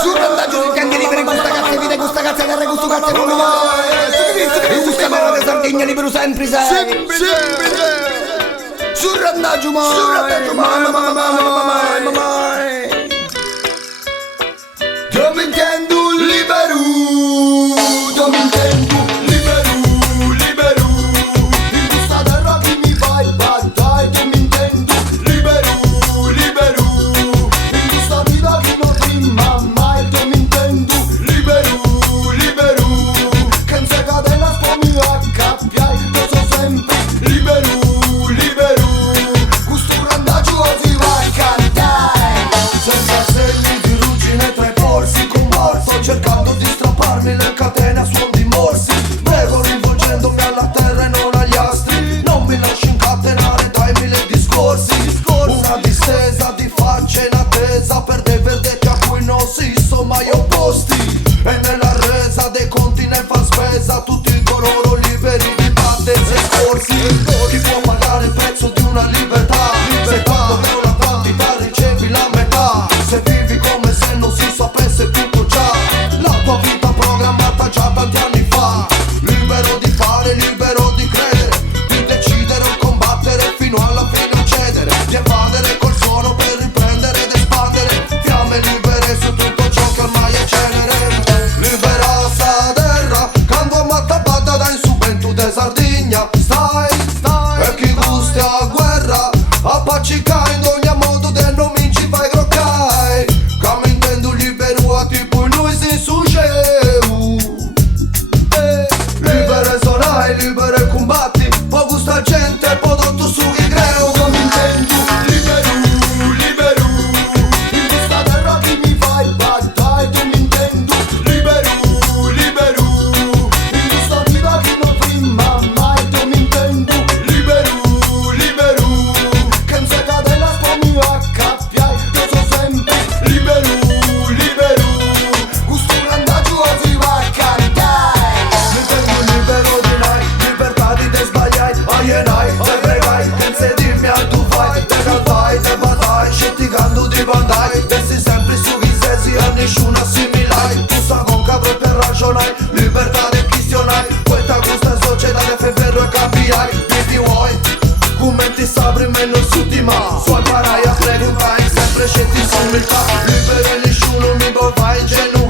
Surranda giù il canti liberi, gusta cazzo vita, gusta cazzo terra, gusto cazzo non mi vai. Gusta mare di Sardegna libero sempre sei. Surranda giù mai. Io mi intendo libero, io mi intendo libero. In questa terra che mi fai battaglia, io mi intendo libero. In questa vita che non prima mai, io mi intendo libero. Che non si cade la spommi a cappiai, io sono sempre libero. Questo randaggio si va a cantare, senza segni di ruggine tra i polsi. Sto cercando di strapparmi le catene a suon di morsi. Prego rivolgendomi alla terra e non agli astri. Non mi lascio incatenare dai mille discorsi. Una distesa di facce in attesa per dei verdetti a cui non si sono mai opposti. E nella resa dei conti ne fa spesa tutti coloro liberi di battersi scorsi. Chi può pagare il prezzo di una libertà? Se quando per una quantità ricevi la metà. Se vivi come se non si sapesse tutto già, la tua vita programmata già tanti anni fa. Libero di fare, libero di credere, di decidere o combattere fino alla fine o cedere, di evadere col suono per riprendere ed espandere. Fiamme libere su tutto ciò che ormai è cenere. Libera sta terra, quando a matta batta da in subento de Sardegna. Stai, e chi gusti a guerra, appaccicai in ogni modo del non mi ci fai groccai. Come intendo libero a tipo noi si succeu. Libere sonai, libere combatti, po' gusta gente, po' tutto su i greu. Come intendo libero. In questa terra che mi fai battaglia, tu mi intendo libero. In questa vita che non prima mai, tu mi intendo libero. Che non si cade la spommi a cappiai, io sono sempre libero. Questo randaggio si va a cantare. Mi intendo libero di noi, libertà di te sbagliai. Aienai, te pregai, che se dimmi a tu fai. Te calzai, te batai, sceticando di bandai. Dessi sempre su chi sesi a nessuno assimilai. Tu sa con cabro per ragionai, libertà di questionai. Questa questa società che fai vero e capirai. Che ti vuoi? Commenti sabri meno sutima. Suoi parai a preguntai, sempre scetti su umiltà. Libero e nessuno mi può fare ingenuo.